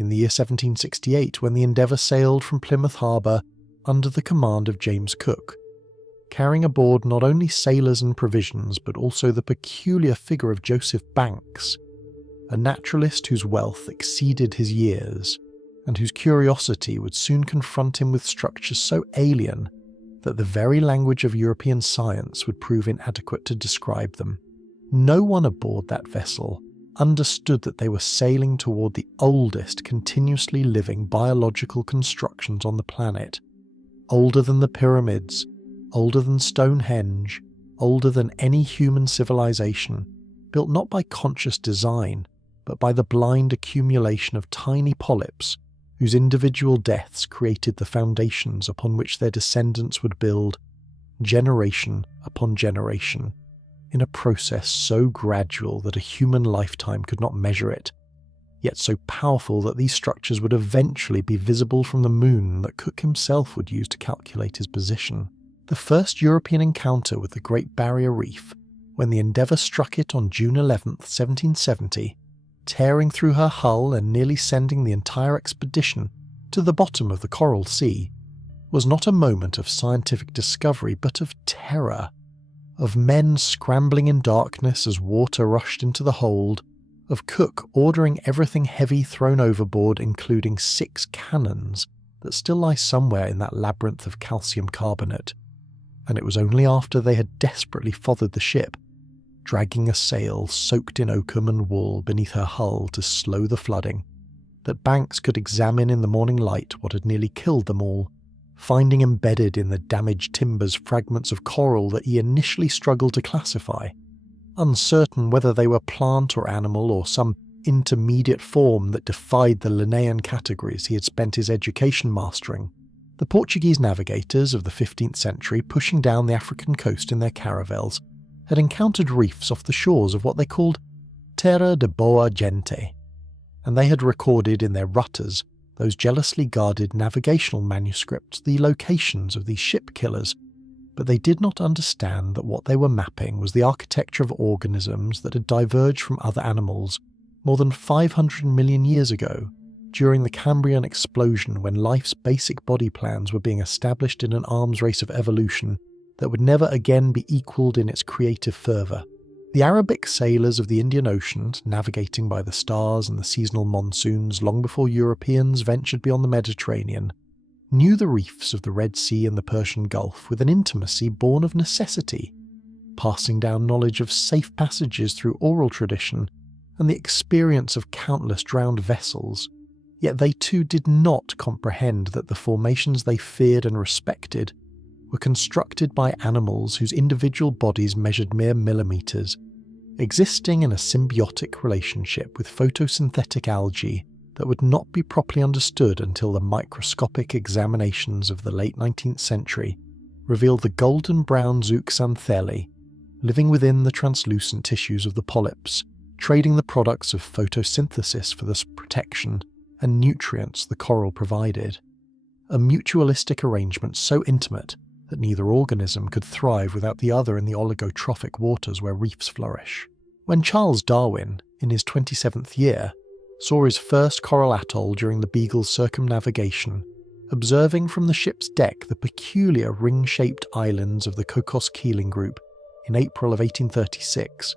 in the year 1768 when the Endeavour sailed from Plymouth Harbour under the command of James Cook, carrying aboard not only sailors and provisions but also the peculiar figure of Joseph Banks, a naturalist whose wealth exceeded his years and whose curiosity would soon confront him with structures so alien that the very language of European science would prove inadequate to describe them. No one aboard that vessel understood that they were sailing toward the oldest continuously living biological constructions on the planet, older than the pyramids, older than Stonehenge, older than any human civilization, built not by conscious design, but by the blind accumulation of tiny polyps whose individual deaths created the foundations upon which their descendants would build, generation upon generation, in a process so gradual that a human lifetime could not measure it, yet so powerful that these structures would eventually be visible from the moon that Cook himself would use to calculate his position. The first European encounter with the Great Barrier Reef, when the Endeavour struck it on June 11, 1770, tearing through her hull and nearly sending the entire expedition to the bottom of the Coral Sea, was not a moment of scientific discovery but of terror, of men scrambling in darkness as water rushed into the hold, of Cook ordering everything heavy thrown overboard, including 6 cannons that still lie somewhere in that labyrinth of calcium carbonate, and it was only after they had desperately fothered the ship, dragging a sail soaked in oakum and wool beneath her hull to slow the flooding, that Banks could examine in the morning light what had nearly killed them all, finding embedded in the damaged timbers fragments of coral that he initially struggled to classify, uncertain whether they were plant or animal or some intermediate form that defied the Linnaean categories he had spent his education mastering. The Portuguese navigators of the 15th century, pushing down the African coast in their caravels, had encountered reefs off the shores of what they called Terra de Boa Gente, and they had recorded in their rutters, those jealously guarded navigational manuscripts, the locations of these ship killers, but they did not understand that what they were mapping was the architecture of organisms that had diverged from other animals more than 500 million years ago, during the Cambrian explosion when life's basic body plans were being established in an arms race of evolution that would never again be equalled in its creative fervour. The Arabic sailors of the Indian Ocean, navigating by the stars and the seasonal monsoons long before Europeans ventured beyond the Mediterranean, knew the reefs of the Red Sea and the Persian Gulf with an intimacy born of necessity, passing down knowledge of safe passages through oral tradition and the experience of countless drowned vessels. Yet they too did not comprehend that the formations they feared and respected were constructed by animals whose individual bodies measured mere millimeters, existing in a symbiotic relationship with photosynthetic algae that would not be properly understood until the microscopic examinations of the late 19th century revealed the golden brown zooxanthellae living within the translucent tissues of the polyps, trading the products of photosynthesis for the protection and nutrients the coral provided. A mutualistic arrangement so intimate that neither organism could thrive without the other in the oligotrophic waters where reefs flourish. When Charles Darwin, in his 27th year, saw his first coral atoll during the Beagle's circumnavigation, observing from the ship's deck the peculiar ring-shaped islands of the Cocos Keeling group in April of 1836,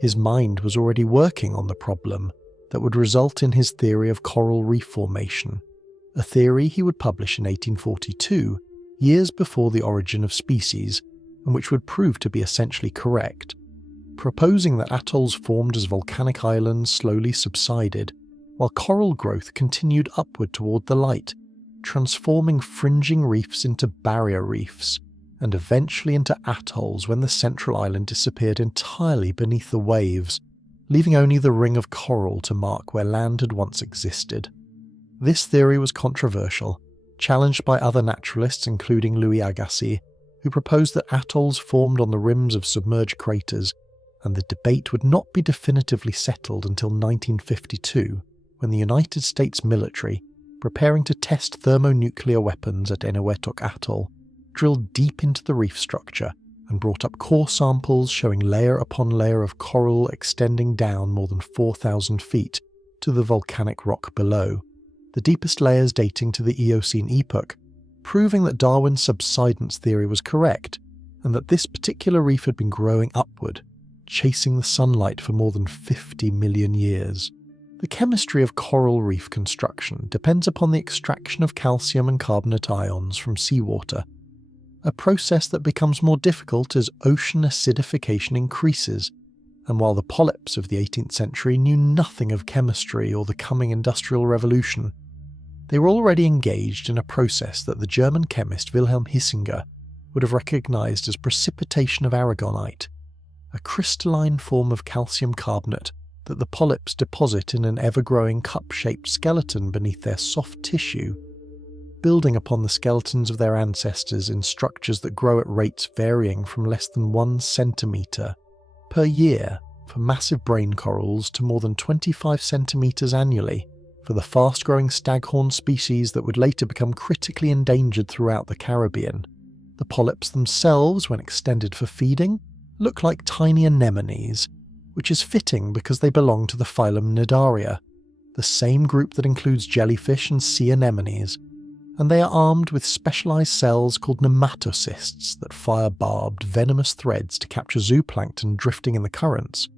his mind was already working on the problem that would result in his theory of coral reef formation, a theory he would publish in 1842, years before The Origin of Species, and which would prove to be essentially correct, proposing that atolls formed as volcanic islands slowly subsided, while coral growth continued upward toward the light, transforming fringing reefs into barrier reefs, and eventually into atolls when the central island disappeared entirely beneath the waves, leaving only the ring of coral to mark where land had once existed. This theory was controversial, challenged by other naturalists including Louis Agassiz, who proposed that atolls formed on the rims of submerged craters, and the debate would not be definitively settled until 1952, when the United States military, preparing to test thermonuclear weapons at Eniwetok Atoll, drilled deep into the reef structure and brought up core samples showing layer upon layer of coral extending down more than 4,000 feet to the volcanic rock below, the deepest layers dating to the Eocene epoch, proving that Darwin's subsidence theory was correct, and that this particular reef had been growing upward, chasing the sunlight for more than 50 million years. The chemistry of coral reef construction depends upon the extraction of calcium and carbonate ions from seawater, a process that becomes more difficult as ocean acidification increases, and while the polyps of the 18th century knew nothing of chemistry or the coming Industrial Revolution, they were already engaged in a process that the German chemist Wilhelm Hisinger would have recognized as precipitation of aragonite, a crystalline form of calcium carbonate that the polyps deposit in an ever-growing cup-shaped skeleton beneath their soft tissue, building upon the skeletons of their ancestors in structures that grow at rates varying from less than 1 centimetre per year for massive brain corals to more than 25 centimetres annually for the fast-growing staghorn species that would later become critically endangered throughout the Caribbean. The polyps themselves, when extended for feeding, look like tiny anemones, which is fitting because they belong to the phylum Cnidaria, the same group that includes jellyfish and sea anemones, and they are armed with specialised cells called nematocysts that fire barbed, venomous threads to capture zooplankton drifting in the currents,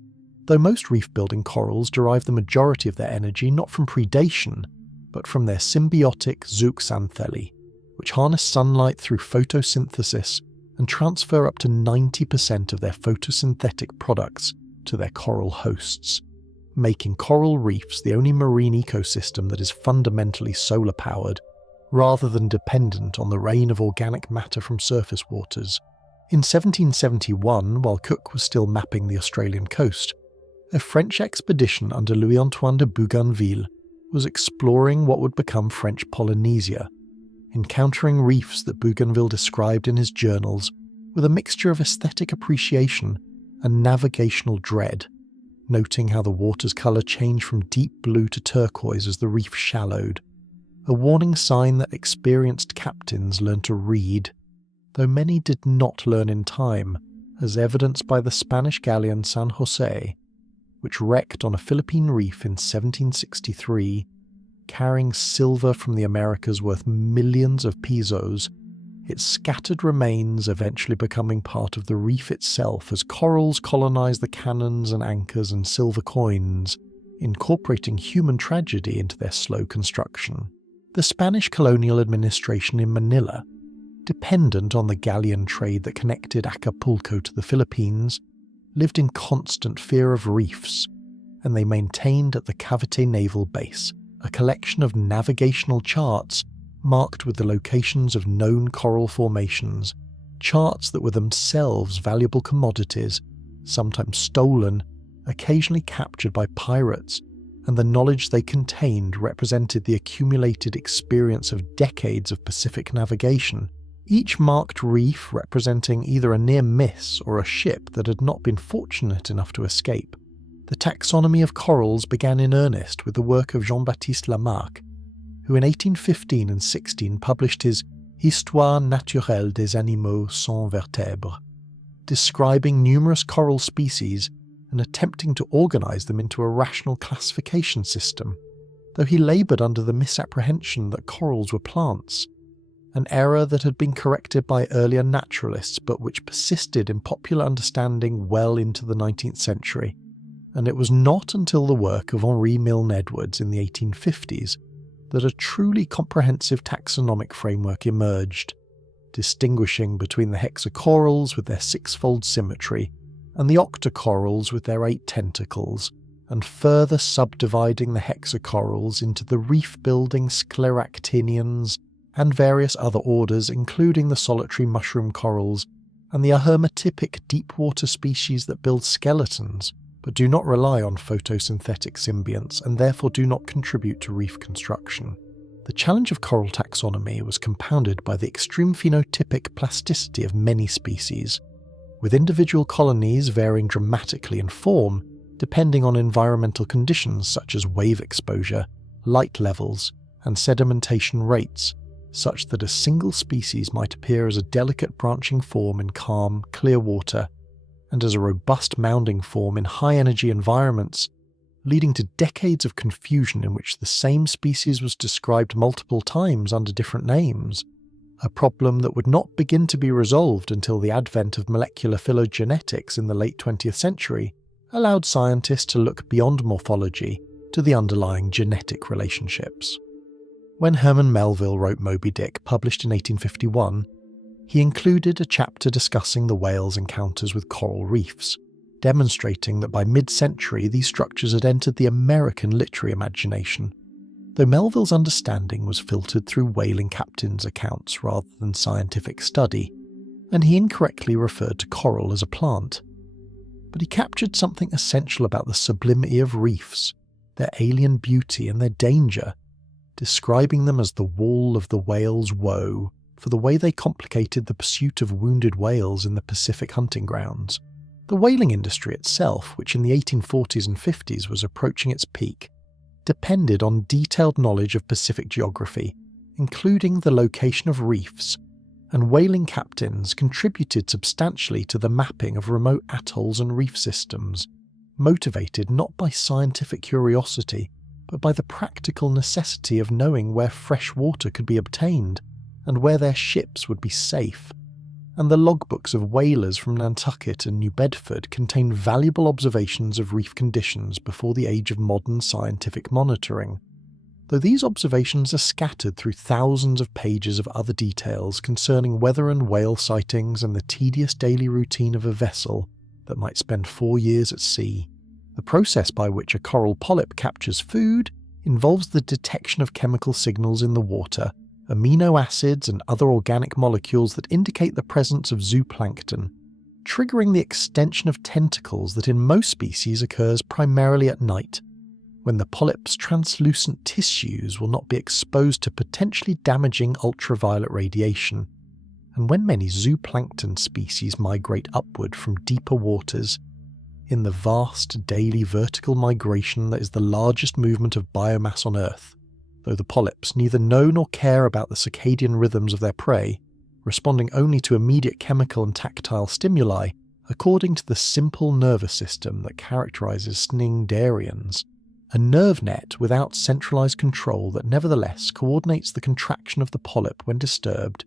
though most reef-building corals derive the majority of their energy not from predation, but from their symbiotic zooxanthellae, which harness sunlight through photosynthesis and transfer up to 90% of their photosynthetic products to their coral hosts, making coral reefs the only marine ecosystem that is fundamentally solar-powered, rather than dependent on the rain of organic matter from surface waters. In 1771, while Cook was still mapping the Australian coast, a French expedition under Louis-Antoine de Bougainville was exploring what would become French Polynesia, encountering reefs that Bougainville described in his journals with a mixture of aesthetic appreciation and navigational dread, noting how the water's colour changed from deep blue to turquoise as the reef shallowed, a warning sign that experienced captains learned to read, though many did not learn in time, as evidenced by the Spanish galleon San Jose, which wrecked on a Philippine reef in 1763, carrying silver from the Americas worth millions of pesos, its scattered remains eventually becoming part of the reef itself as corals colonized the cannons and anchors and silver coins, incorporating human tragedy into their slow construction. The Spanish colonial administration in Manila, dependent on the galleon trade that connected Acapulco to the Philippines, lived in constant fear of reefs, and they maintained at the Cavite Naval Base a collection of navigational charts marked with the locations of known coral formations, charts that were themselves valuable commodities, sometimes stolen, occasionally captured by pirates, and the knowledge they contained represented the accumulated experience of decades of Pacific navigation, each marked reef representing either a near miss or a ship that had not been fortunate enough to escape. The taxonomy of corals began in earnest with the work of Jean-Baptiste Lamarck, who in 1815 and 16 published his Histoire naturelle des animaux sans vertèbres, describing numerous coral species and attempting to organise them into a rational classification system, though he laboured under the misapprehension that corals were plants, an error that had been corrected by earlier naturalists but which persisted in popular understanding well into the 19th century, and it was not until the work of Henri Milne Edwards in the 1850s that a truly comprehensive taxonomic framework emerged, distinguishing between the hexacorals with their six-fold symmetry and the octocorals with their 8 tentacles, and further subdividing the hexacorals into the reef-building scleractinians and various other orders including the solitary mushroom corals and the ahermatypic deep-water species that build skeletons but do not rely on photosynthetic symbionts and therefore do not contribute to reef construction. The challenge of coral taxonomy was compounded by the extreme phenotypic plasticity of many species, with individual colonies varying dramatically in form depending on environmental conditions such as wave exposure, light levels, and sedimentation rates, such that a single species might appear as a delicate branching form in calm, clear water, and as a robust mounding form in high-energy environments, leading to decades of confusion in which the same species was described multiple times under different names, a problem that would not begin to be resolved until the advent of molecular phylogenetics in the late 20th century allowed scientists to look beyond morphology to the underlying genetic relationships. When Herman Melville wrote Moby Dick, published in 1851, he included a chapter discussing the whale's encounters with coral reefs, demonstrating that by mid-century these structures had entered the American literary imagination, though Melville's understanding was filtered through whaling captains' accounts rather than scientific study, and he incorrectly referred to coral as a plant. But he captured something essential about the sublimity of reefs, their alien beauty and their danger, describing them as the wall of the whale's woe for the way they complicated the pursuit of wounded whales in the Pacific hunting grounds. The whaling industry itself, which in the 1840s and 50s was approaching its peak, depended on detailed knowledge of Pacific geography, including the location of reefs, and whaling captains contributed substantially to the mapping of remote atolls and reef systems, motivated not by scientific curiosity, but by the practical necessity of knowing where fresh water could be obtained and where their ships would be safe. And the logbooks of whalers from Nantucket and New Bedford contain valuable observations of reef conditions before the age of modern scientific monitoring, though these observations are scattered through thousands of pages of other details concerning weather and whale sightings and the tedious daily routine of a vessel that might spend 4 years at sea. The process by which a coral polyp captures food involves the detection of chemical signals in the water, amino acids and other organic molecules that indicate the presence of zooplankton, triggering the extension of tentacles that in most species occurs primarily at night, when the polyp's translucent tissues will not be exposed to potentially damaging ultraviolet radiation, and when many zooplankton species migrate upward from deeper waters, in the vast daily vertical migration that is the largest movement of biomass on Earth, though the polyps neither know nor care about the circadian rhythms of their prey, responding only to immediate chemical and tactile stimuli according to the simple nervous system that characterizes cnidarians, a nerve net without centralized control that nevertheless coordinates the contraction of the polyp when disturbed,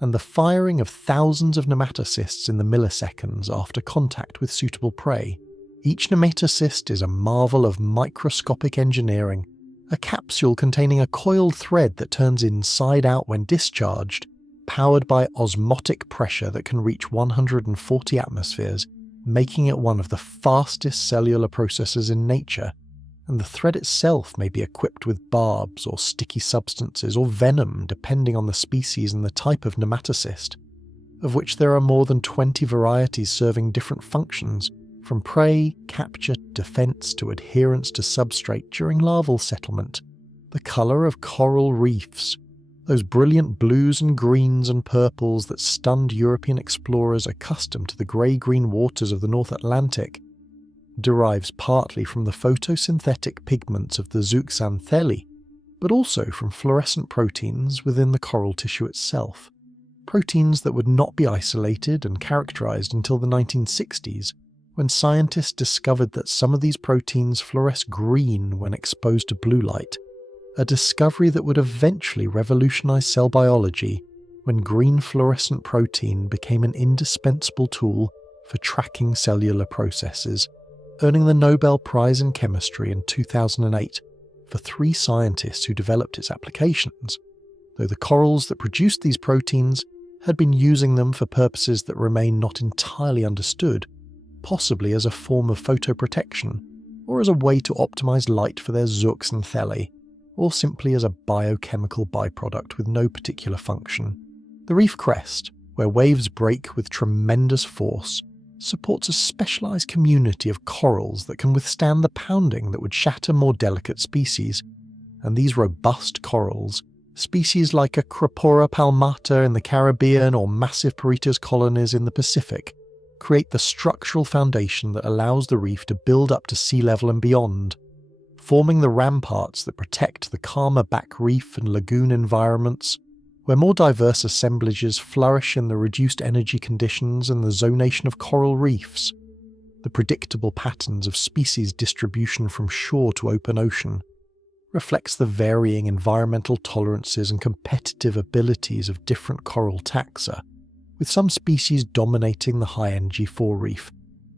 and the firing of thousands of nematocysts in the milliseconds after contact with suitable prey. Each nematocyst is a marvel of microscopic engineering, a capsule containing a coiled thread that turns inside out when discharged, powered by osmotic pressure that can reach 140 atmospheres, making it one of the fastest cellular processes in nature, and the thread itself may be equipped with barbs or sticky substances or venom depending on the species and the type of nematocyst, of which there are more than 20 varieties serving different functions, from prey, capture, defense to adherence to substrate during larval settlement. The color of coral reefs, those brilliant blues and greens and purples that stunned European explorers accustomed to the grey-green waters of the North Atlantic, derives partly from the photosynthetic pigments of the zooxanthellae, but also from fluorescent proteins within the coral tissue itself, proteins that would not be isolated and characterized until the 1960s, when scientists discovered that some of these proteins fluoresce green when exposed to blue light, a discovery that would eventually revolutionize cell biology when green fluorescent protein became an indispensable tool for tracking cellular processes, earning the Nobel Prize in Chemistry in 2008 for 3 scientists who developed its applications, though the corals that produced these proteins had been using them for purposes that remain not entirely understood, possibly as a form of photoprotection, or as a way to optimize light for their zooxanthellae, or simply as a biochemical byproduct with no particular function. The reef crest, where waves break with tremendous force, supports a specialized community of corals that can withstand the pounding that would shatter more delicate species, and these robust corals, species like Acropora palmata in the Caribbean or massive Peritas colonies in the Pacific, create the structural foundation that allows the reef to build up to sea level and beyond, forming the ramparts that protect the calmer back reef and lagoon environments, where more diverse assemblages flourish in the reduced energy conditions and the zonation of coral reefs. the predictable patterns of species distribution from shore to open ocean, reflects the varying environmental tolerances and competitive abilities of different coral taxa, with some species dominating the high-end G4 reef,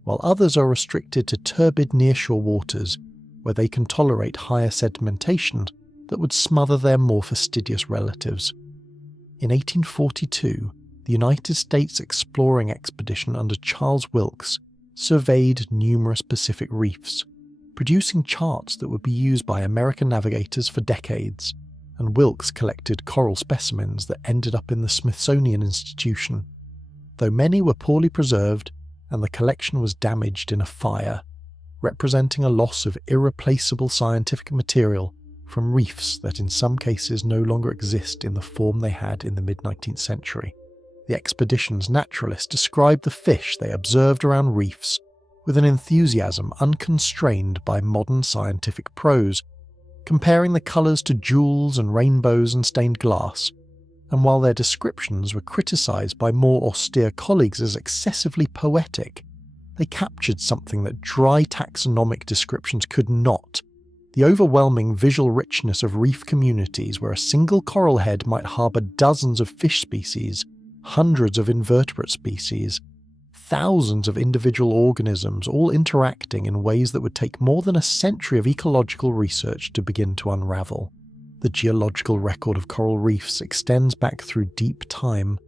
while others are restricted to turbid nearshore waters where they can tolerate higher sedimentation that would smother their more fastidious relatives. In 1842, the United States exploring expedition under Charles Wilkes surveyed numerous Pacific reefs, producing charts that would be used by American navigators for decades, and Wilkes collected coral specimens that ended up in the Smithsonian Institution, though many were poorly preserved and the collection was damaged in a fire, representing a loss of irreplaceable scientific material from reefs that in some cases no longer exist in the form they had in the mid-19th century. The expedition's naturalists described the fish they observed around reefs with an enthusiasm unconstrained by modern scientific prose, comparing the colours to jewels and rainbows and stained glass, and while their descriptions were criticised by more austere colleagues as excessively poetic, they captured something that dry taxonomic descriptions could not: the overwhelming visual richness of reef communities where a single coral head might harbour dozens of fish species, hundreds of invertebrate species, thousands of individual organisms all interacting in ways that would take more than a century of ecological research to begin to unravel. The geological record of coral reefs extends back through deep time,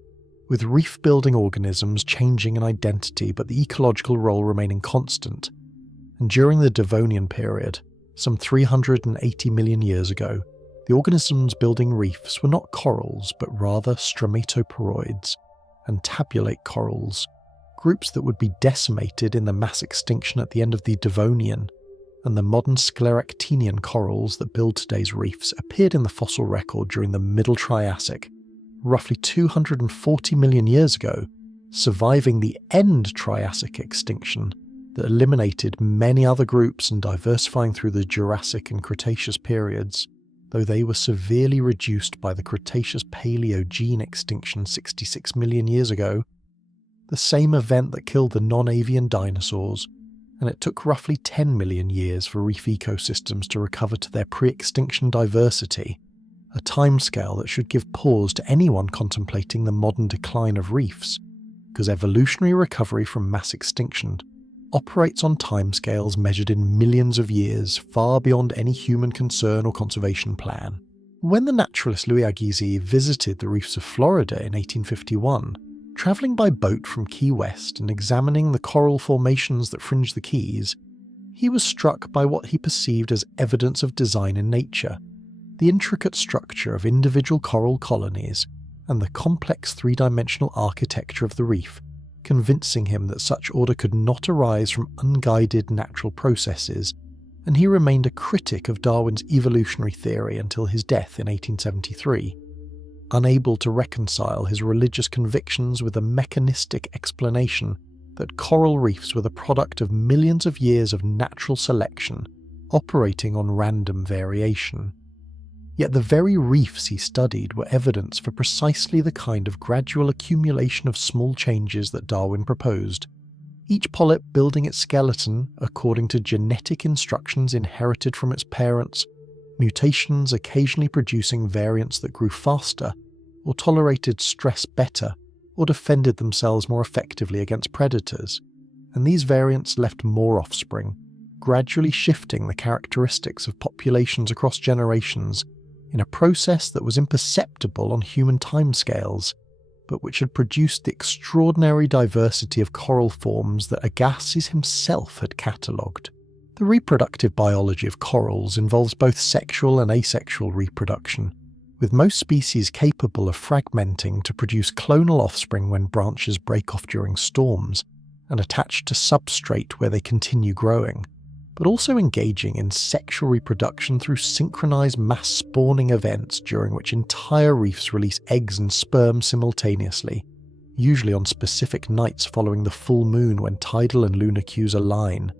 with reef-building organisms changing in identity but the ecological role remaining constant. And during the Devonian period, some 380 million years ago, the organisms building reefs were not corals but rather stromatoporoids and tabulate corals, groups that would be decimated in the mass extinction at the end of the Devonian, and the modern scleractinian corals that build today's reefs appeared in the fossil record during the Middle Triassic, roughly 240 million years ago, surviving the end Triassic extinction that eliminated many other groups and diversifying through the Jurassic and Cretaceous periods, though they were severely reduced by the Cretaceous-Paleogene extinction 66 million years ago, the same event that killed the non-avian dinosaurs, and it took roughly 10 million years for reef ecosystems to recover to their pre-extinction diversity, a timescale that should give pause to anyone contemplating the modern decline of reefs, because evolutionary recovery from mass extinction operates on timescales measured in millions of years, far beyond any human concern or conservation plan. When the naturalist Louis Agassiz visited the reefs of Florida in 1851, travelling by boat from Key West and examining the coral formations that fringe the Keys, he was struck by what he perceived as evidence of design in nature: the intricate structure of individual coral colonies and the complex three-dimensional architecture of the reef, convincing him that such order could not arise from unguided natural processes, and he remained a critic of Darwin's evolutionary theory until his death in 1873. Unable to reconcile his religious convictions with a mechanistic explanation that coral reefs were the product of millions of years of natural selection, operating on random variation. Yet the very reefs he studied were evidence for precisely the kind of gradual accumulation of small changes that Darwin proposed, each polyp building its skeleton according to genetic instructions inherited from its parents, mutations occasionally producing variants that grew faster, or tolerated stress better, or defended themselves more effectively against predators, and these variants left more offspring, gradually shifting the characteristics of populations across generations in a process that was imperceptible on human timescales, but which had produced the extraordinary diversity of coral forms that Agassiz himself had catalogued. The reproductive biology of corals involves both sexual and asexual reproduction, with most species capable of fragmenting to produce clonal offspring when branches break off during storms, and attached to substrate where they continue growing, but also engaging in sexual reproduction through synchronized mass spawning events during which entire reefs release eggs and sperm simultaneously, usually on specific nights following the full moon when tidal and lunar cues align,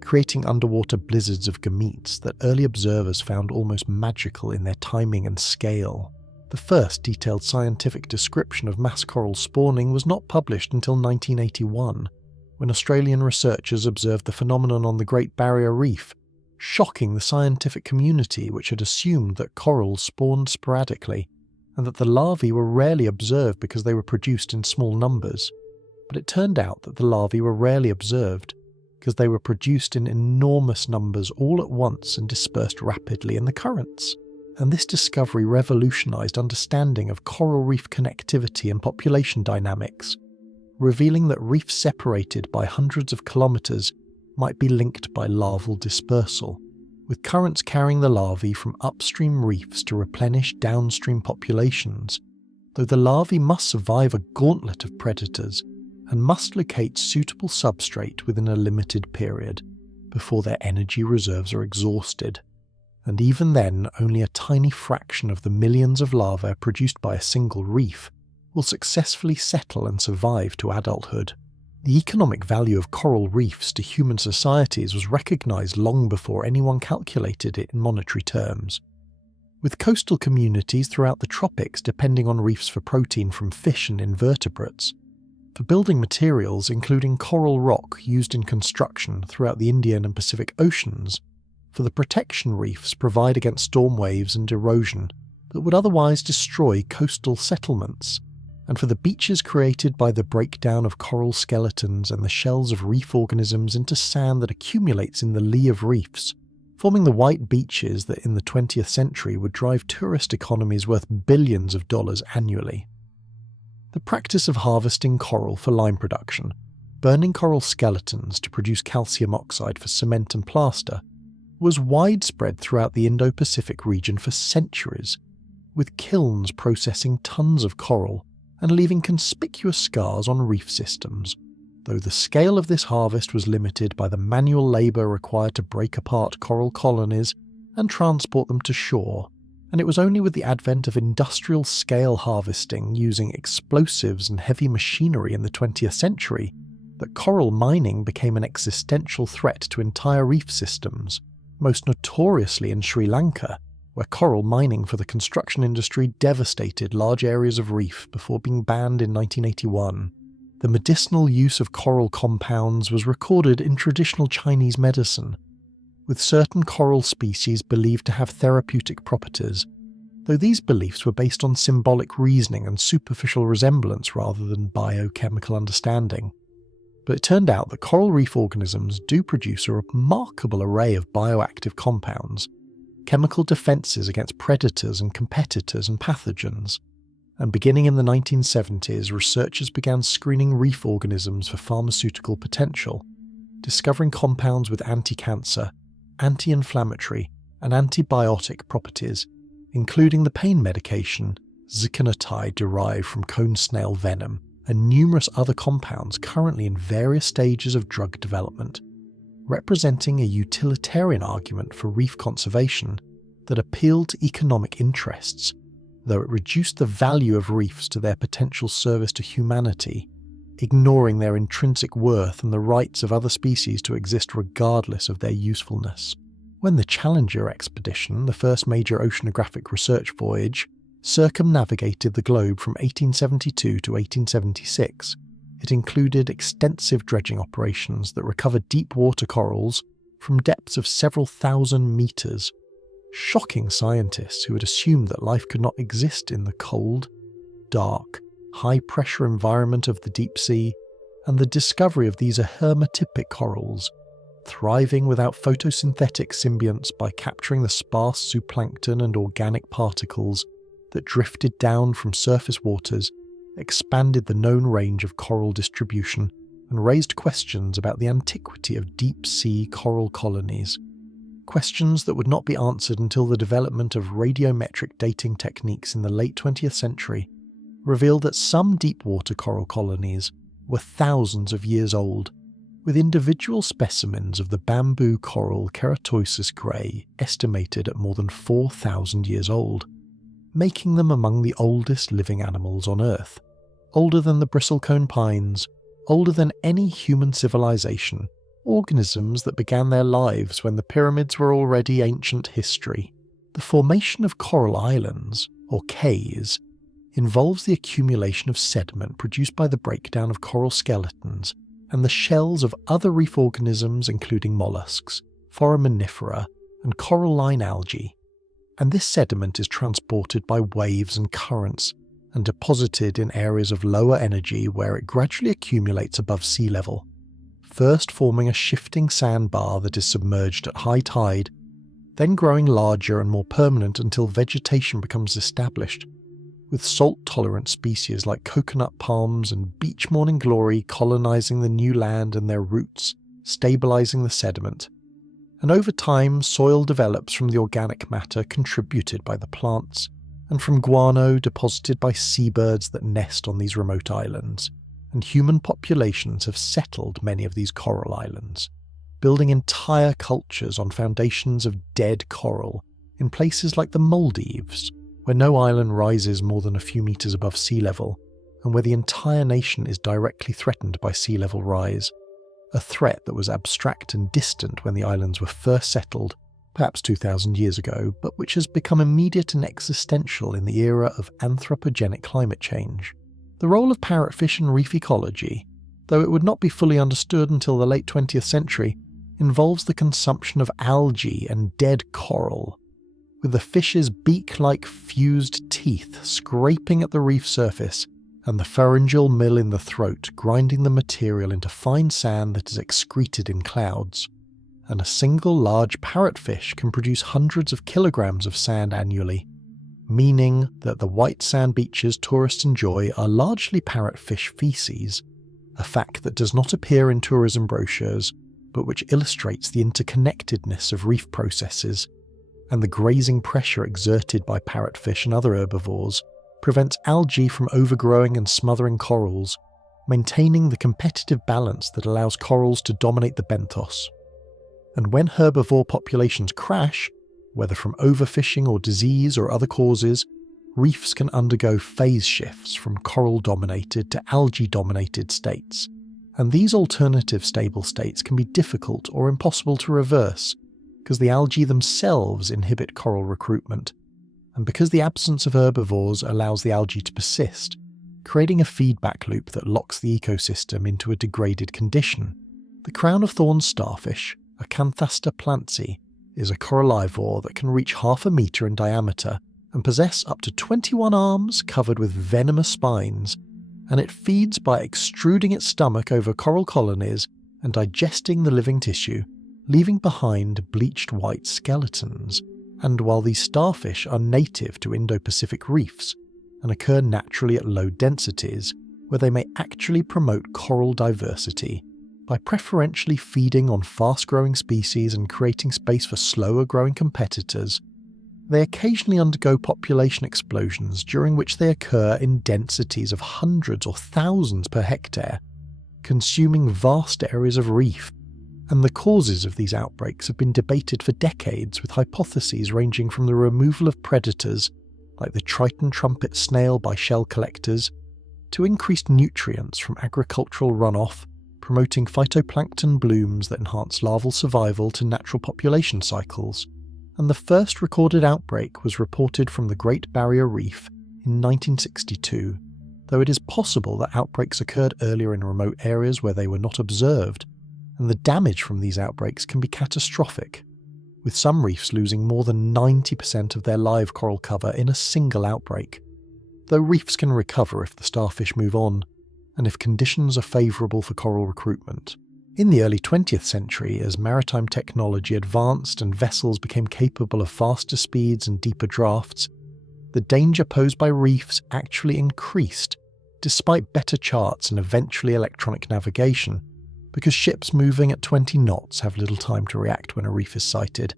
creating underwater blizzards of gametes that early observers found almost magical in their timing and scale. The first detailed scientific description of mass coral spawning was not published until 1981, when Australian researchers observed the phenomenon on the Great Barrier Reef, shocking the scientific community which had assumed that corals spawned sporadically and that the larvae were rarely observed because they were produced in small numbers. But it turned out that the larvae were rarely observed because they were produced in enormous numbers all at once and dispersed rapidly in the currents. And this discovery revolutionized understanding of coral reef connectivity and population dynamics, revealing that reefs separated by hundreds of kilometers might be linked by larval dispersal, with currents carrying the larvae from upstream reefs to replenish downstream populations, though the larvae must survive a gauntlet of predators and must locate suitable substrate within a limited period before their energy reserves are exhausted. And even then, only a tiny fraction of the millions of larvae produced by a single reef will successfully settle and survive to adulthood. The economic value of coral reefs to human societies was recognized long before anyone calculated it in monetary terms. With coastal communities throughout the tropics depending on reefs for protein from fish and invertebrates, for building materials including coral rock used in construction throughout the Indian and Pacific Oceans, for the protection reefs provide against storm waves and erosion that would otherwise destroy coastal settlements, and for the beaches created by the breakdown of coral skeletons and the shells of reef organisms into sand that accumulates in the lee of reefs, forming the white beaches that in the 20th century would drive tourist economies worth billions of dollars annually. The practice of harvesting coral for lime production, burning coral skeletons to produce calcium oxide for cement and plaster, was widespread throughout the Indo-Pacific region for centuries, with kilns processing tons of coral and leaving conspicuous scars on reef systems, though the scale of this harvest was limited by the manual labour required to break apart coral colonies and transport them to shore, and it was only with the advent of industrial-scale harvesting using explosives and heavy machinery in the 20th century that coral mining became an existential threat to entire reef systems, most notoriously in Sri Lanka, where coral mining for the construction industry devastated large areas of reef before being banned in 1981. The medicinal use of coral compounds was recorded in traditional Chinese medicine, with certain coral species believed to have therapeutic properties, though these beliefs were based on symbolic reasoning and superficial resemblance rather than biochemical understanding. But it turned out that coral reef organisms do produce a remarkable array of bioactive compounds, chemical defences against predators and competitors and pathogens, and beginning in the 1970s, researchers began screening reef organisms for pharmaceutical potential, discovering compounds with anti-cancer, anti-inflammatory, and antibiotic properties, including the pain medication ziconotide derived from cone snail venom, and numerous other compounds currently in various stages of drug development, representing a utilitarian argument for reef conservation that appealed to economic interests, though it reduced the value of reefs to their potential service to humanity, ignoring their intrinsic worth and the rights of other species to exist regardless of their usefulness. When the Challenger expedition, the first major oceanographic research voyage, circumnavigated the globe from 1872 to 1876, it included extensive dredging operations that recovered deep water corals from depths of several thousand meters, shocking scientists who had assumed that life could not exist in the cold, dark, high-pressure environment of the deep sea, and the discovery of these hermatypic corals, thriving without photosynthetic symbionts by capturing the sparse zooplankton and organic particles that drifted down from surface waters, expanded the known range of coral distribution and raised questions about the antiquity of deep-sea coral colonies. Questions that would not be answered until the development of radiometric dating techniques in the late 20th century revealed that some deep-water coral colonies were thousands of years old, with individual specimens of the bamboo coral Keratosis gray estimated at more than 4,000 years old, making them among the oldest living animals on Earth, older than the bristlecone pines, older than any human civilization, organisms that began their lives when the pyramids were already ancient history. The formation of coral islands, or cays, involves the accumulation of sediment produced by the breakdown of coral skeletons and the shells of other reef organisms including mollusks, foraminifera, and coralline algae. And this sediment is transported by waves and currents and deposited in areas of lower energy where it gradually accumulates above sea level, first forming a shifting sandbar that is submerged at high tide, then growing larger and more permanent until vegetation becomes established, with salt-tolerant species like coconut palms and beach morning glory colonizing the new land and their roots, stabilizing the sediment. And over time, soil develops from the organic matter contributed by the plants, and from guano deposited by seabirds that nest on these remote islands, and human populations have settled many of these coral islands, building entire cultures on foundations of dead coral in places like the Maldives, where no island rises more than a few meters above sea level, and where the entire nation is directly threatened by sea level rise, a threat that was abstract and distant when the islands were first settled, perhaps 2,000 years ago, but which has become immediate and existential in the era of anthropogenic climate change. The role of parrotfish in reef ecology, though it would not be fully understood until the late 20th century, involves the consumption of algae and dead coral, with the fish's beak-like fused teeth scraping at the reef surface and the pharyngeal mill in the throat grinding the material into fine sand that is excreted in clouds. And a single large parrotfish can produce hundreds of kilograms of sand annually, meaning that the white sand beaches tourists enjoy are largely parrotfish feces, a fact that does not appear in tourism brochures, but which illustrates the interconnectedness of reef processes, and the grazing pressure exerted by parrotfish and other herbivores prevents algae from overgrowing and smothering corals, maintaining the competitive balance that allows corals to dominate the benthos. And when herbivore populations crash, whether from overfishing or disease or other causes, reefs can undergo phase shifts from coral-dominated to algae-dominated states, and these alternative stable states can be difficult or impossible to reverse, because the algae themselves inhibit coral recruitment, and because the absence of herbivores allows the algae to persist, creating a feedback loop that locks the ecosystem into a degraded condition. The crown-of-thorns starfish, Acanthaster plantsy, is a corallivore that can reach 0.5 meter in diameter and possess up to 21 arms covered with venomous spines, and it feeds by extruding its stomach over coral colonies and digesting the living tissue, leaving behind bleached white skeletons. And while these starfish are native to Indo-Pacific reefs and occur naturally at low densities, where they may actually promote coral diversity, by preferentially feeding on fast-growing species and creating space for slower-growing competitors, they occasionally undergo population explosions during which they occur in densities of hundreds or thousands per hectare, consuming vast areas of reef, and the causes of these outbreaks have been debated for decades, with hypotheses ranging from the removal of predators, like the Triton trumpet snail by shell collectors, to increased nutrients from agricultural runoff, promoting phytoplankton blooms that enhance larval survival to natural population cycles. And the first recorded outbreak was reported from the Great Barrier Reef in 1962, though it is possible that outbreaks occurred earlier in remote areas where they were not observed, and the damage from these outbreaks can be catastrophic, with some reefs losing more than 90% of their live coral cover in a single outbreak, though reefs can recover if the starfish move on, and if conditions are favourable for coral recruitment. In the early 20th century, as maritime technology advanced and vessels became capable of faster speeds and deeper drafts, the danger posed by reefs actually increased, despite better charts and eventually electronic navigation, because ships moving at 20 knots have little time to react when a reef is sighted,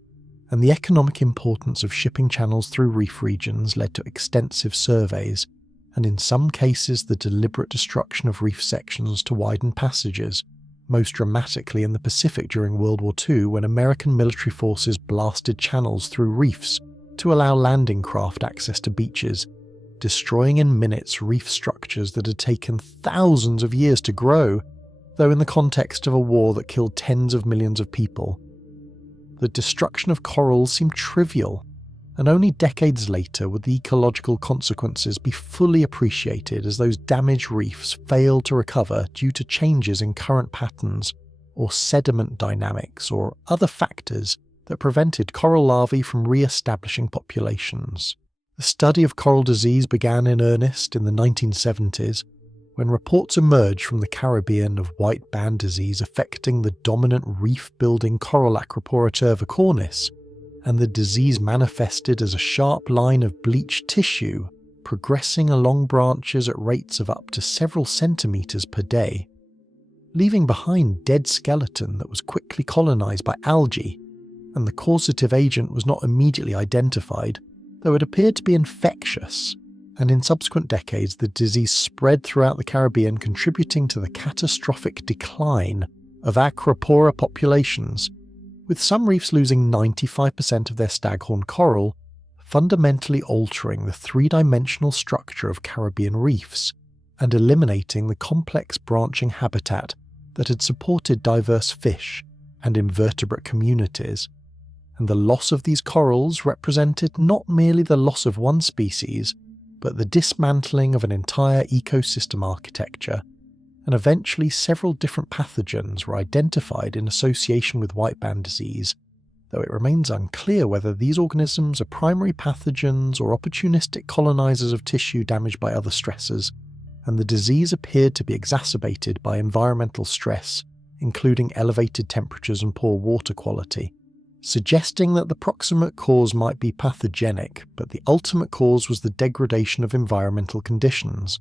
and the economic importance of shipping channels through reef regions led to extensive surveys, and in some cases the deliberate destruction of reef sections to widen passages, most dramatically in the Pacific during World War II when American military forces blasted channels through reefs to allow landing craft access to beaches, destroying in minutes reef structures that had taken thousands of years to grow, though in the context of a war that killed tens of millions of people. The destruction of corals seemed trivial, and only decades later would the ecological consequences be fully appreciated as those damaged reefs failed to recover due to changes in current patterns or sediment dynamics or other factors that prevented coral larvae from re-establishing populations. The study of coral disease began in earnest in the 1970s, when reports emerged from the Caribbean of white band disease affecting the dominant reef-building coral Acropora turvicornis, and the disease manifested as a sharp line of bleached tissue progressing along branches at rates of up to several centimetres per day, leaving behind dead skeleton that was quickly colonised by algae, and the causative agent was not immediately identified, though it appeared to be infectious, and in subsequent decades the disease spread throughout the Caribbean, contributing to the catastrophic decline of Acropora populations, with some reefs losing 95% of their staghorn coral, fundamentally altering the three-dimensional structure of Caribbean reefs and eliminating the complex branching habitat that had supported diverse fish and invertebrate communities. And the loss of these corals represented not merely the loss of one species, but the dismantling of an entire ecosystem architecture, and eventually several different pathogens were identified in association with white band disease, though it remains unclear whether these organisms are primary pathogens or opportunistic colonizers of tissue damaged by other stressors, and the disease appeared to be exacerbated by environmental stress, including elevated temperatures and poor water quality, suggesting that the proximate cause might be pathogenic, but the ultimate cause was the degradation of environmental conditions.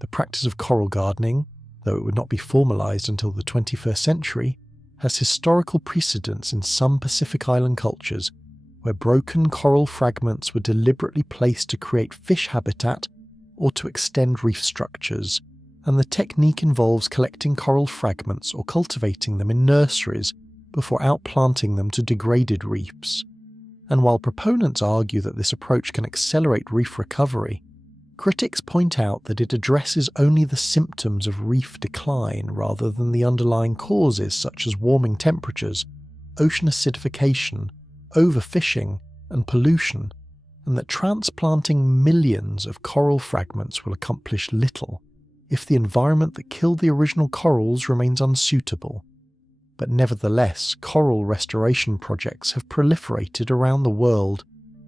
The practice of coral gardening, though it would not be formalized until the 21st century, has historical precedents in some Pacific Island cultures, where broken coral fragments were deliberately placed to create fish habitat or to extend reef structures, and the technique involves collecting coral fragments or cultivating them in nurseries before outplanting them to degraded reefs. And while proponents argue that this approach can accelerate reef recovery, critics point out that it addresses only the symptoms of reef decline rather than the underlying causes such as warming temperatures, ocean acidification, overfishing, and pollution, and that transplanting millions of coral fragments will accomplish little if the environment that killed the original corals remains unsuitable. But nevertheless, coral restoration projects have proliferated around the world,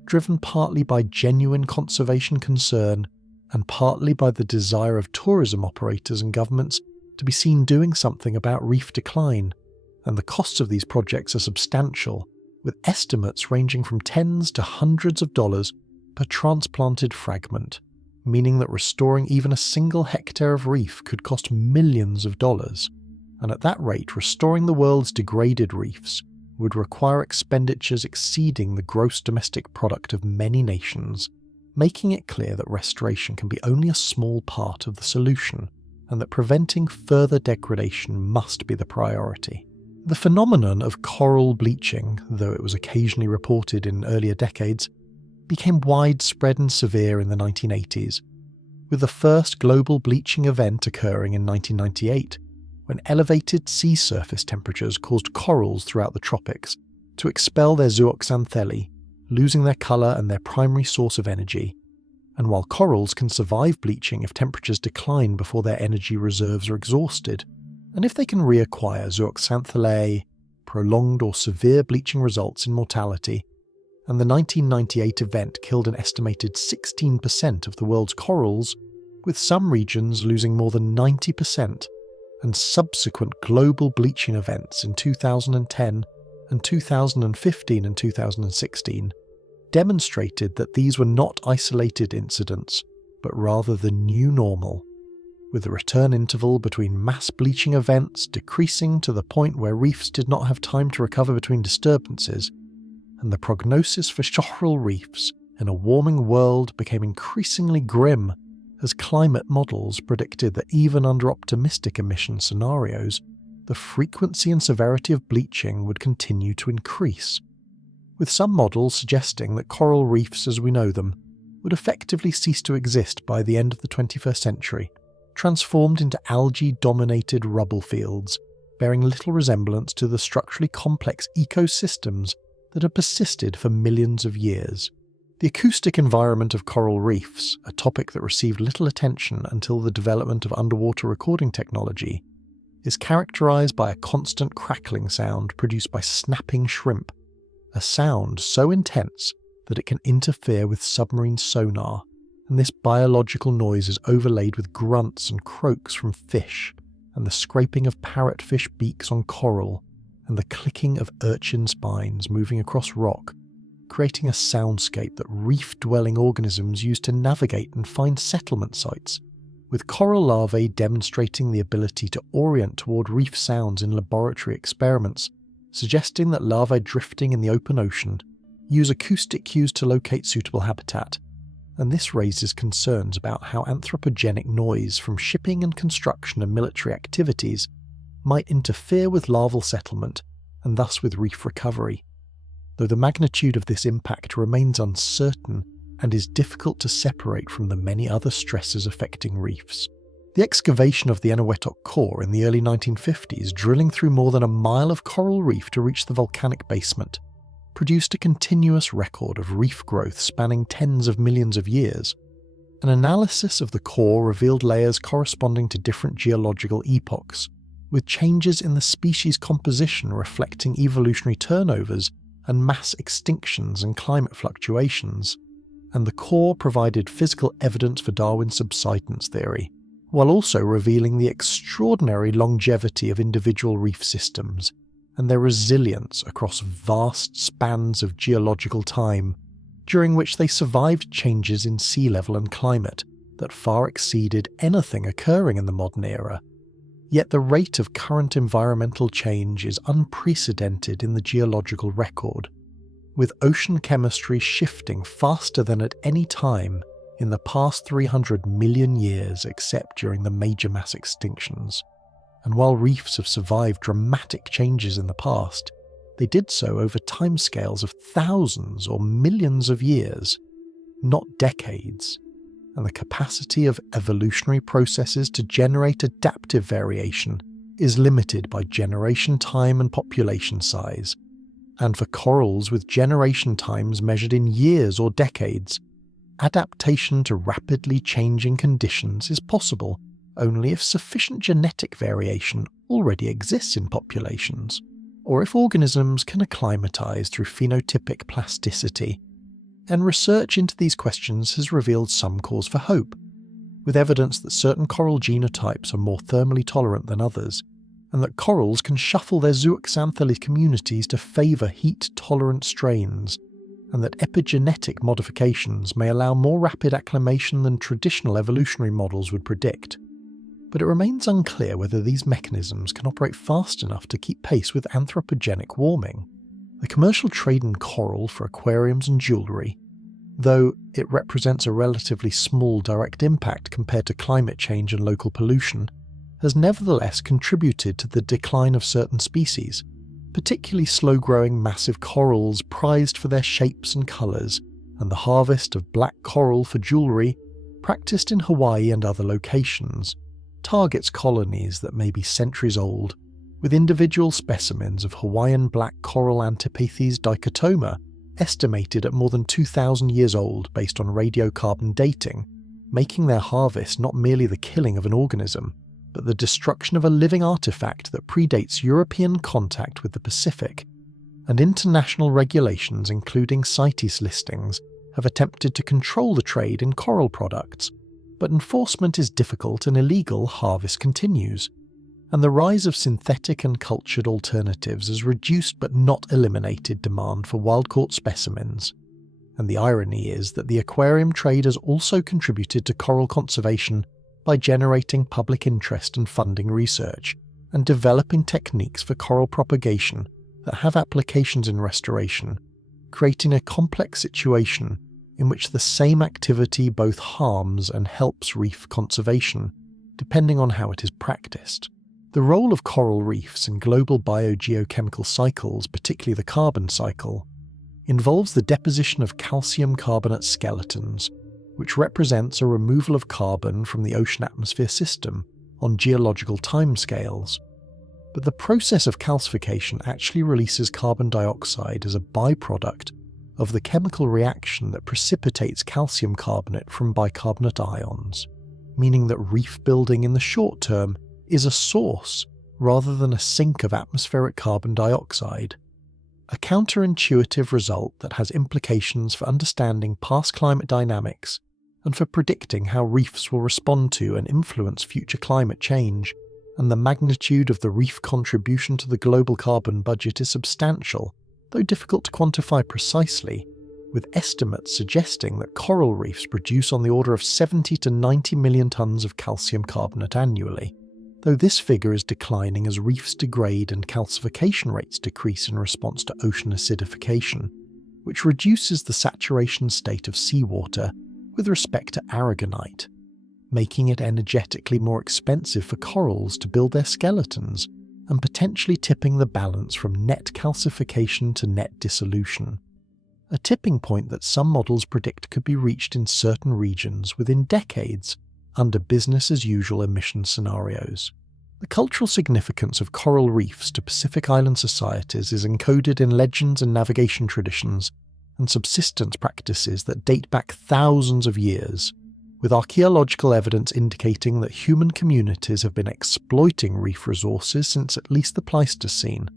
driven partly by genuine conservation concern and partly by the desire of tourism operators and governments to be seen doing something about reef decline, and the costs of these projects are substantial, with estimates ranging from tens to hundreds of dollars per transplanted fragment, meaning that restoring even a single hectare of reef could cost millions of dollars, and at that rate restoring the world's degraded reefs would require expenditures exceeding the gross domestic product of many nations, making it clear that restoration can be only a small part of the solution, and that preventing further degradation must be the priority. The phenomenon of coral bleaching, though it was occasionally reported in earlier decades, became widespread and severe in the 1980s, with the first global bleaching event occurring in 1998, when elevated sea surface temperatures caused corals throughout the tropics to expel their zooxanthellae, losing their colour and their primary source of energy. And while corals can survive bleaching if temperatures decline before their energy reserves are exhausted, and if they can reacquire zooxanthellae, prolonged or severe bleaching results in mortality, and the 1998 event killed an estimated 16% of the world's corals, with some regions losing more than 90%, and subsequent global bleaching events in 2010 and 2015 and 2016 demonstrated that these were not isolated incidents, but rather the new normal, with the return interval between mass bleaching events decreasing to the point where reefs did not have time to recover between disturbances, and the prognosis for coral reefs in a warming world became increasingly grim as climate models predicted that even under optimistic emission scenarios, the frequency and severity of bleaching would continue to increase, with some models suggesting that coral reefs as we know them would effectively cease to exist by the end of the 21st century, transformed into algae-dominated rubble fields, bearing little resemblance to the structurally complex ecosystems that had persisted for millions of years. The acoustic environment of coral reefs, a topic that received little attention until the development of underwater recording technology, is characterized by a constant crackling sound produced by snapping shrimp, a sound so intense that it can interfere with submarine sonar, and this biological noise is overlaid with grunts and croaks from fish, and the scraping of parrotfish beaks on coral, and the clicking of urchin spines moving across rock, creating a soundscape that reef-dwelling organisms use to navigate and find settlement sites, with coral larvae demonstrating the ability to orient toward reef sounds in laboratory experiments, suggesting that larvae drifting in the open ocean use acoustic cues to locate suitable habitat, and this raises concerns about how anthropogenic noise from shipping and construction and military activities might interfere with larval settlement and thus with reef recovery, though the magnitude of this impact remains uncertain and is difficult to separate from the many other stresses affecting reefs. The excavation of the Eniwetok core in the early 1950s, drilling through more than a mile of coral reef to reach the volcanic basement, produced a continuous record of reef growth spanning tens of millions of years. An analysis of the core revealed layers corresponding to different geological epochs, with changes in the species composition reflecting evolutionary turnovers and mass extinctions and climate fluctuations, and the core provided physical evidence for Darwin's subsidence theory, while also revealing the extraordinary longevity of individual reef systems and their resilience across vast spans of geological time, during which they survived changes in sea level and climate that far exceeded anything occurring in the modern era. Yet the rate of current environmental change is unprecedented in the geological record, with ocean chemistry shifting faster than at any time in the past 300 million years except during the major mass extinctions. And while reefs have survived dramatic changes in the past, they did so over timescales of thousands or millions of years, not decades, and the capacity of evolutionary processes to generate adaptive variation is limited by generation time and population size. And for corals with generation times measured in years or decades, adaptation to rapidly changing conditions is possible only if sufficient genetic variation already exists in populations, or if organisms can acclimatize through phenotypic plasticity. And research into these questions has revealed some cause for hope, with evidence that certain coral genotypes are more thermally tolerant than others, and that corals can shuffle their zooxanthellae communities to favour heat-tolerant strains, and that epigenetic modifications may allow more rapid acclimation than traditional evolutionary models would predict. But it remains unclear whether these mechanisms can operate fast enough to keep pace with anthropogenic warming. The commercial trade in coral for aquariums and jewellery, though it represents a relatively small direct impact compared to climate change and local pollution, has nevertheless contributed to the decline of certain species, particularly slow-growing massive corals prized for their shapes and colours, and the harvest of black coral for jewellery, practised in Hawaii and other locations, targets colonies that may be centuries old, with individual specimens of Hawaiian black coral Antipathes dichotoma estimated at more than 2,000 years old based on radiocarbon dating, making their harvest not merely the killing of an organism, but the destruction of a living artifact that predates European contact with the Pacific, and international regulations including CITES listings have attempted to control the trade in coral products, but enforcement is difficult and illegal harvest continues, and the rise of synthetic and cultured alternatives has reduced but not eliminated demand for wild-caught specimens. And the irony is that the aquarium trade has also contributed to coral conservation by generating public interest and funding research, and developing techniques for coral propagation that have applications in restoration, creating a complex situation in which the same activity both harms and helps reef conservation, depending on how it is practiced. The role of coral reefs in global biogeochemical cycles, particularly the carbon cycle, involves the deposition of calcium carbonate skeletons, which represents a removal of carbon from the ocean atmosphere system on geological timescales. But the process of calcification actually releases carbon dioxide as a byproduct of the chemical reaction that precipitates calcium carbonate from bicarbonate ions, meaning that reef building in the short term is a source rather than a sink of atmospheric carbon dioxide. A counterintuitive result that has implications for understanding past climate dynamics and for predicting how reefs will respond to and influence future climate change, and the magnitude of the reef contribution to the global carbon budget is substantial, though difficult to quantify precisely, with estimates suggesting that coral reefs produce on the order of 70 to 90 million tonnes of calcium carbonate annually, though this figure is declining as reefs degrade and calcification rates decrease in response to ocean acidification, which reduces the saturation state of seawater with respect to aragonite, making it energetically more expensive for corals to build their skeletons, and potentially tipping the balance from net calcification to net dissolution. A tipping point that some models predict could be reached in certain regions within decades under business-as-usual emission scenarios. The cultural significance of coral reefs to Pacific Island societies is encoded in legends and navigation traditions and subsistence practices that date back thousands of years, with archaeological evidence indicating that human communities have been exploiting reef resources since at least the Pleistocene,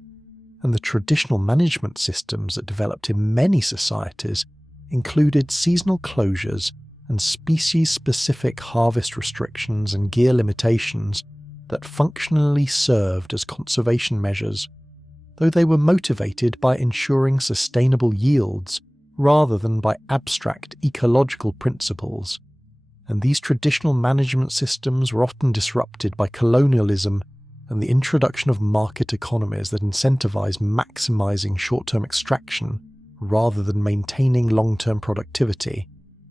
and the traditional management systems that developed in many societies included seasonal closures and species-specific harvest restrictions and gear limitations that functionally served as conservation measures, though they were motivated by ensuring sustainable yields rather than by abstract ecological principles. And these traditional management systems were often disrupted by colonialism and the introduction of market economies that incentivize maximizing short-term extraction rather than maintaining long-term productivity.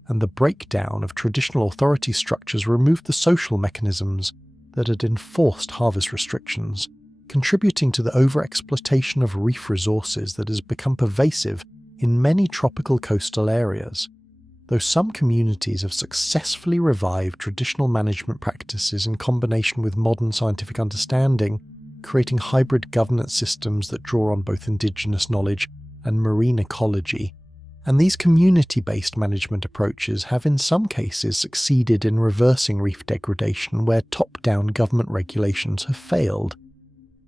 And the breakdown of traditional authority structures removed the social mechanisms that had enforced harvest restrictions, contributing to the overexploitation of reef resources that has become pervasive in many tropical coastal areas. Though some communities have successfully revived traditional management practices in combination with modern scientific understanding, creating hybrid governance systems that draw on both indigenous knowledge and marine ecology, and these community-based management approaches have in some cases succeeded in reversing reef degradation where top-down government regulations have failed,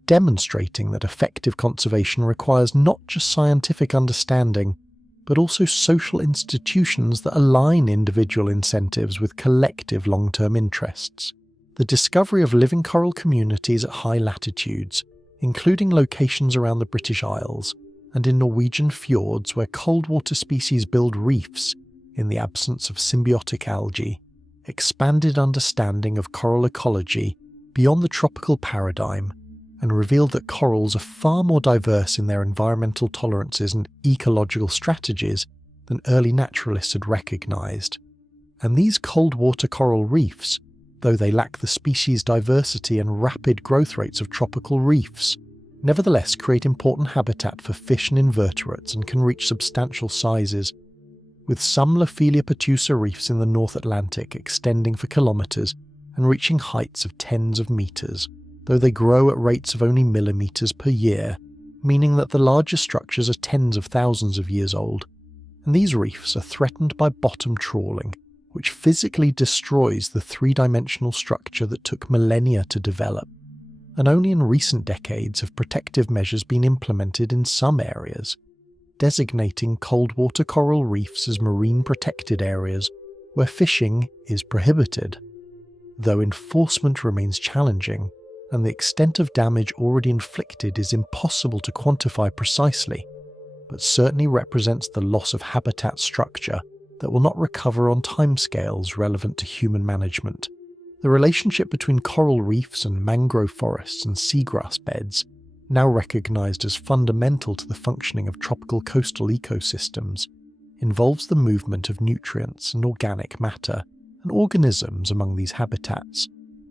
demonstrating that effective conservation requires not just scientific understanding, but also social institutions that align individual incentives with collective long-term interests. The discovery of living coral communities at high latitudes, including locations around the British Isles, and in Norwegian fjords where cold water species build reefs in the absence of symbiotic algae, expanded understanding of coral ecology beyond the tropical paradigm and revealed that corals are far more diverse in their environmental tolerances and ecological strategies than early naturalists had recognized. And these cold water coral reefs, though they lack the species diversity and rapid growth rates of tropical reefs, nevertheless create important habitat for fish and invertebrates and can reach substantial sizes, with some Lophelia petusa reefs in the North Atlantic extending for kilometres and reaching heights of tens of metres, though they grow at rates of only millimetres per year, meaning that the larger structures are tens of thousands of years old. And these reefs are threatened by bottom trawling, which physically destroys the three-dimensional structure that took millennia to develop. And only in recent decades have protective measures been implemented in some areas, designating cold water coral reefs as marine protected areas where fishing is prohibited. Though enforcement remains challenging, and the extent of damage already inflicted is impossible to quantify precisely, but certainly represents the loss of habitat structure that will not recover on timescales relevant to human management. The relationship between coral reefs and mangrove forests and seagrass beds, now recognized as fundamental to the functioning of tropical coastal ecosystems, involves the movement of nutrients and organic matter and organisms among these habitats,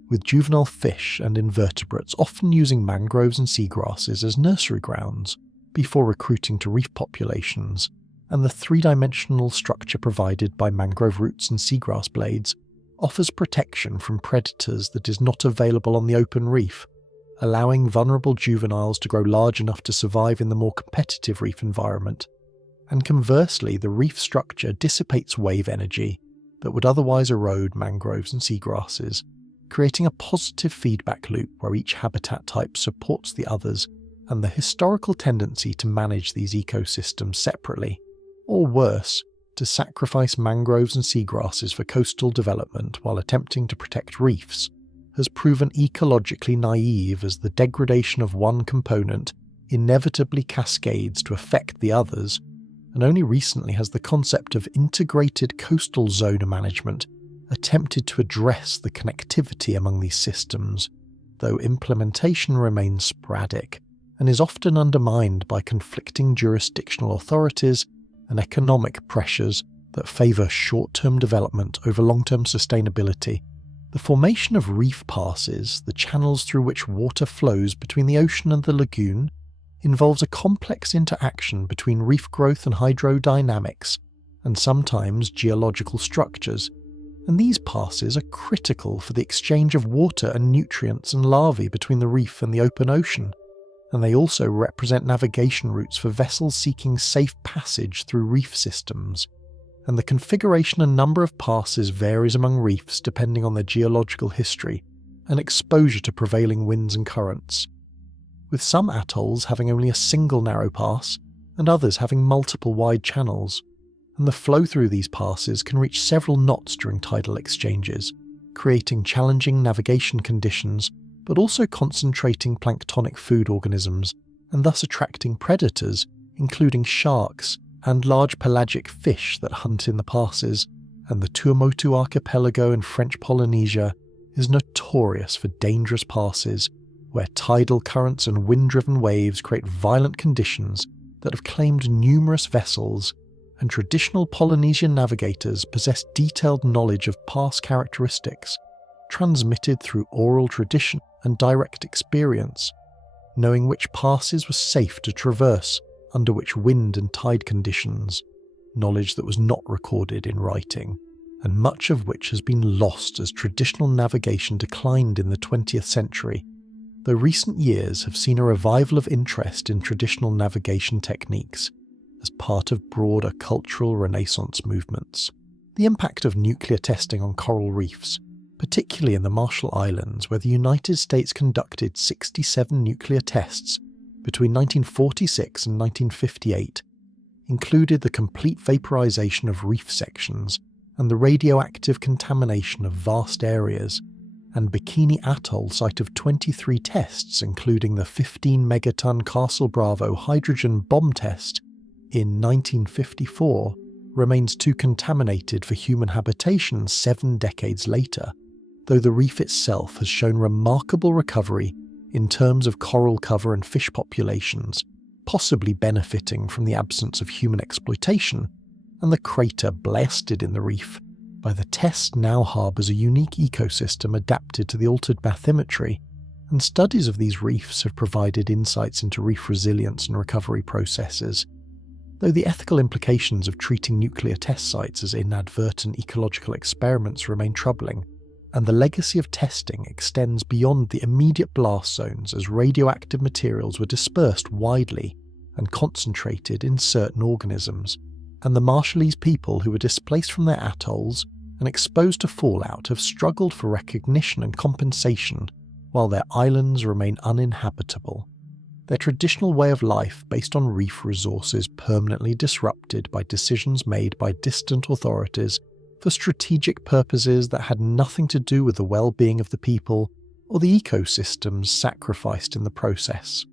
with juvenile fish and invertebrates often using mangroves and seagrasses as nursery grounds before recruiting to reef populations, and the three-dimensional structure provided by mangrove roots and seagrass blades offers protection from predators that is not available on the open reef, allowing vulnerable juveniles to grow large enough to survive in the more competitive reef environment, and conversely the reef structure dissipates wave energy that would otherwise erode mangroves and seagrasses, creating a positive feedback loop where each habitat type supports the others, and the historical tendency to manage these ecosystems separately, or worse, to sacrifice mangroves and seagrasses for coastal development while attempting to protect reefs, has proven ecologically naive as the degradation of one component inevitably cascades to affect the others, and only recently has the concept of integrated coastal zone management attempted to address the connectivity among these systems, though implementation remains sporadic and is often undermined by conflicting jurisdictional authorities and economic pressures that favour short-term development over long-term sustainability. The formation of reef passes, the channels through which water flows between the ocean and the lagoon, involves a complex interaction between reef growth and hydrodynamics, and sometimes geological structures, and these passes are critical for the exchange of water and nutrients and larvae between the reef and the open ocean, and they also represent navigation routes for vessels seeking safe passage through reef systems, and the configuration and number of passes varies among reefs depending on their geological history and exposure to prevailing winds and currents, with some atolls having only a single narrow pass and others having multiple wide channels, and the flow through these passes can reach several knots during tidal exchanges, creating challenging navigation conditions but also concentrating planktonic food organisms and thus attracting predators, including sharks and large pelagic fish that hunt in the passes, and the Tuamotu archipelago in French Polynesia is notorious for dangerous passes where tidal currents and wind-driven waves create violent conditions that have claimed numerous vessels, and traditional Polynesian navigators possess detailed knowledge of pass characteristics, transmitted through oral tradition and direct experience, knowing which passes were safe to traverse under which wind and tide conditions, knowledge that was not recorded in writing, and much of which has been lost as traditional navigation declined in the 20th century, though recent years have seen a revival of interest in traditional navigation techniques as part of broader cultural renaissance movements. The impact of nuclear testing on coral reefs, particularly in the Marshall Islands, where the United States conducted 67 nuclear tests between 1946 and 1958, included the complete vaporization of reef sections and the radioactive contamination of vast areas, and Bikini Atoll site of 23 tests, including the 15-megaton Castle Bravo hydrogen bomb test in 1954, remains too contaminated for human habitation 7 decades later, though the reef itself has shown remarkable recovery in terms of coral cover and fish populations, possibly benefiting from the absence of human exploitation, and the crater blasted in the reef by the test now harbours a unique ecosystem adapted to the altered bathymetry, and studies of these reefs have provided insights into reef resilience and recovery processes, though the ethical implications of treating nuclear test sites as inadvertent ecological experiments remain troubling, and the legacy of testing extends beyond the immediate blast zones as radioactive materials were dispersed widely and concentrated in certain organisms, and the Marshallese people who were displaced from their atolls and exposed to fallout have struggled for recognition and compensation while their islands remain uninhabitable, their traditional way of life based on reef resources permanently disrupted by decisions made by distant authorities for strategic purposes that had nothing to do with the well-being of the people or the ecosystems sacrificed in the process.